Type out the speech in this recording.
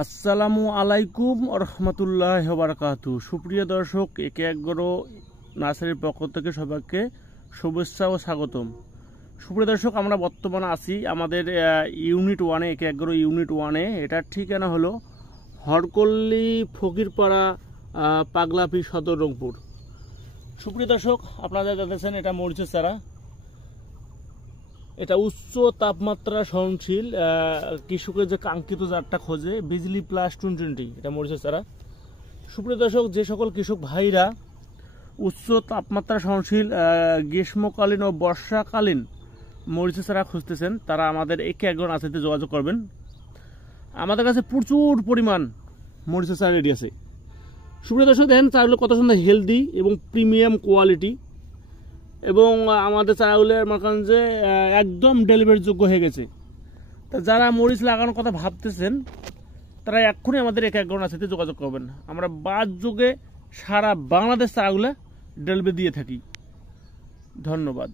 আসসালামু আলাইকুম রহমতুল্লাহ বারাকাতু। সুপ্রিয় দর্শক, একে একগরো নার্সারির পক্ষ থেকে সবাইকে শুভেচ্ছা ও স্বাগতম। সুপ্রিয় দর্শক, আমরা বর্তমানে আছি আমাদের ইউনিট ওয়ানে, একে একগরো ইউনিট ওয়ানে। এটার ঠিকানা হলো হরকল্লি ফকিরপাড়া, পাগলাপি, সদর রংপুর। সুপ্রিয় দর্শক, আপনারা দেখছেন এটা মরিচের চারা। এটা উচ্চ তাপমাত্রা সহনশীল, কৃষকের যে কাঙ্ক্ষিত জাতটা খোঁজে, বিজলি প্লাস 2020, এটা মরিচের চারা। সুপ্রিয় দর্শক, যে সকল কৃষক ভাইরা উচ্চ তাপমাত্রা সহনশীল গ্রীষ্মকালীন ও বর্ষাকালীন মরিচের চারা খুঁজতেছেন, তারা আমাদের একে একজন নার্সারিতে যোগাযোগ করবেন। আমাদের কাছে প্রচুর পরিমাণ মরিচের চারা রেডি আছে। সুপ্রিয় দর্শক, দেখেন চারাগুলো কত সুন্দর হেলদি এবং প্রিমিয়াম কোয়ালিটি, এবং আমাদের চারাগুলো মনে যে একদম ডেলিভারিযোগ্য হয়ে গেছে। তা যারা মরিচ লাগানোর কথা ভাবতেছেন, তারা এক্ষুনি আমাদের এক একজন নার্সারিতে যোগাযোগ করবেন। আমরা বাস যুগে সারা বাংলাদেশ চারাগুলো ডেলিভারি দিয়ে থাকি। ধন্যবাদ।